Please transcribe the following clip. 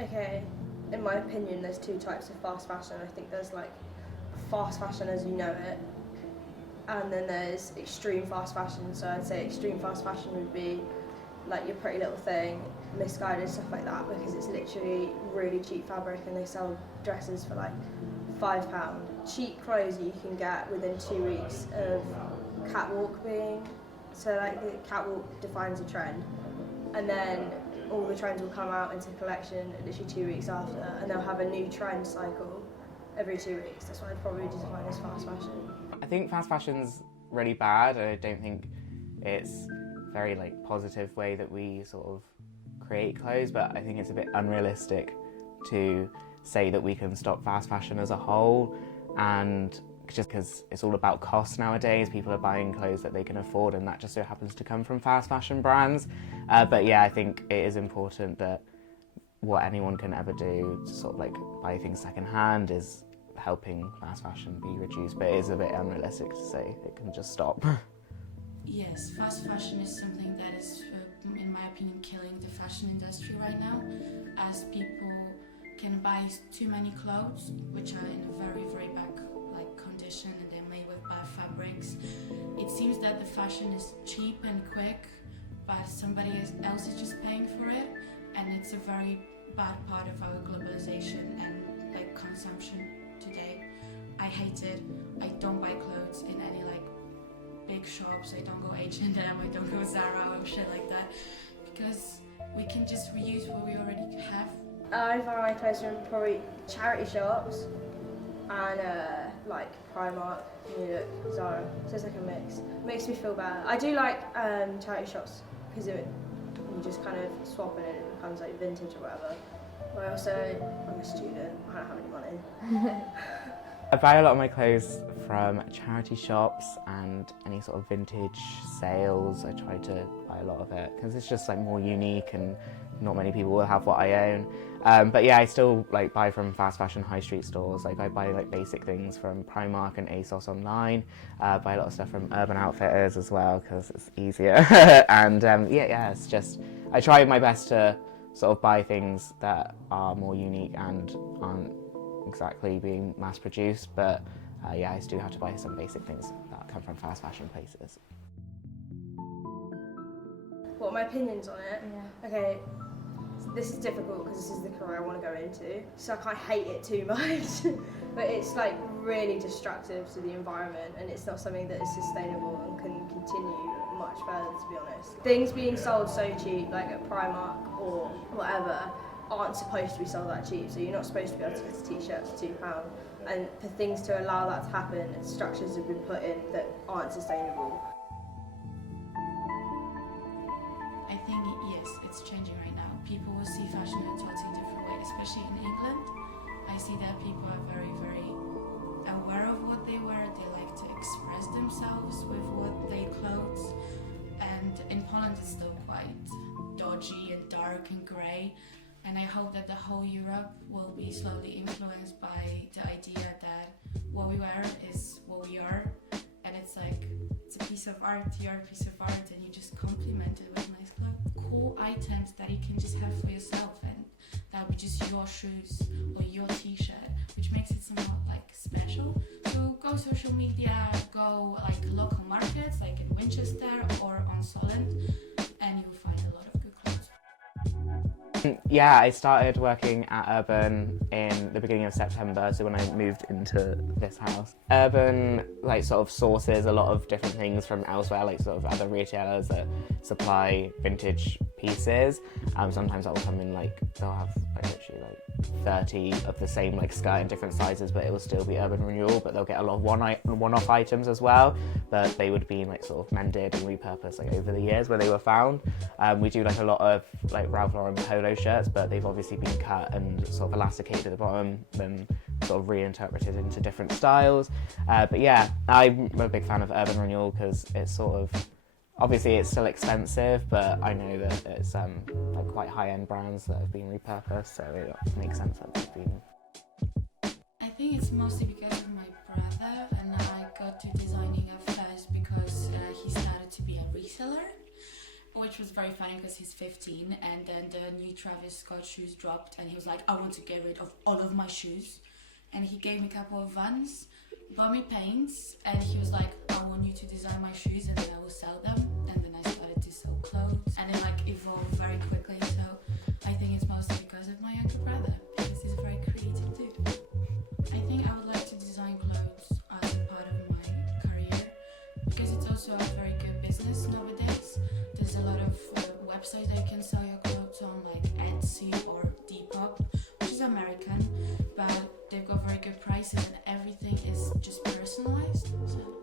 Okay, in my opinion, there's two types of fast fashion. I think there's like fast fashion as you know it, and then there's extreme fast fashion. So I'd say extreme fast fashion would be like your Pretty Little Thing, Misguided, stuff like that, because it's literally really cheap fabric and they sell dresses for like £5. Cheap clothes you can get within 2 weeks of catwalk being, so like the catwalk defines a trend, and then all the trends will come out into collection literally 2 weeks after, and they'll have a new trend cycle every 2 weeks. That's what I'd probably define as fast fashion. I think fast fashion's really bad. I don't think it's a very like positive way that we sort of create clothes, but I think it's a bit unrealistic to say that we can stop fast fashion as a whole, and just because it's all about cost nowadays, people are buying clothes that they can afford, and that just so happens to come from fast fashion brands. But yeah, I think it is important that what anyone can ever do to sort of like buy things secondhand is helping fast fashion be reduced, but it is a bit unrealistic to say it can just stop. Yes, fast fashion is something that is, in my opinion, killing the fashion industry right now, as people can buy too many clothes, which are in a very, very bad condition, and they're made with bad fabrics. It seems that the fashion is cheap and quick, but somebody else is just paying for it, and it's a very bad part of our globalization and like consumption today. I hate it. I don't buy clothes in any like big shops. I don't go H&M, I don't go Zara or shit like that, because we can just reuse what we already have. I buy my clothes from probably charity shops and like Primark, New Look, Zara. So it's like a mix. It makes me feel bad. I do like charity shops because you just kind of swap it and it becomes like vintage or whatever. But I'm a student, I don't have any money. I buy a lot of my clothes from charity shops and any sort of vintage sales. I try to buy a lot of it because it's just like more unique and not many people will have what I own. But yeah, I still like buy from fast fashion high street stores. Like I buy like basic things from Primark and ASOS online. Buy a lot of stuff from Urban Outfitters as well because it's easier. And yeah, it's just I try my best to sort of buy things that are more unique and aren't exactly being mass produced, but yeah, I do have to buy some basic things that come from fast fashion places. What are my opinions on it? Yeah. Okay, so this is difficult because this is the career I want to go into, so I can't hate it too much. But it's like really destructive to the environment, and it's not something that is sustainable and can continue much further, to be honest. Things being sold so cheap, like at Primark or whatever, aren't supposed to be sold that cheap, so you're not supposed to be able to get a t-shirt for £2. And for things to allow that to happen, structures have been put in that aren't sustainable. I think, yes, it's changing right now. People will see fashion in a totally different way, especially in England. I see that people are very, very aware of what they wear. They like to express themselves with what they clothes. And in Poland it's still quite dodgy and dark and grey. And I hope that the whole Europe will be slowly influenced by the idea that what we wear is what we are. And it's like, it's a piece of art, you're a piece of art, and you just complement it with nice clothes. Cool items that you can just have for yourself, and that would be just your shoes or your t-shirt, which makes it somewhat like special. So go social media, go like local markets, like in Winchester or on Solent, and you'll find a lot of good clothes. Yeah, I started working at Urban in the beginning of September, so when I moved into this house. Urban like sort of sources a lot of different things from elsewhere, like sort of other retailers that supply vintage pieces. Sometimes that will come in like, they'll have like literally like 30 of the same like skirt in different sizes, but it will still be Urban Renewal, but they'll get a lot of one-off items as well, but they would be like sort of mended and repurposed like over the years where they were found. We do like a lot of like Ralph Lauren polo shirts, but they've obviously been cut and sort of elasticated at the bottom, then sort of reinterpreted into different styles. But yeah, I'm a big fan of Urban Renewal because it's sort of, obviously it's still expensive, but I know that it's like quite high-end brands that have been repurposed, so it makes sense that it's been. I think it's mostly because of my brother, and I got to designing at first because he started to be a reseller, which was very funny because he's 15, and then the new Travis Scott shoes dropped, and he was like, I want to get rid of all of my shoes. And he gave me a couple of Vans, bought me paints, and he was like, I want you to design my shoes and then I will sell them. And then I started to sell clothes, and it like evolved very quickly. So I think it's mostly because of my younger brother, because he's a very creative dude. I think I would like to design clothes as a part of my career, because it's also a very good business nowadays. There's a lot of websites that you can sell your clothes on, like Etsy or Depop, which is American, but they've got very good prices and everything is just personalized. So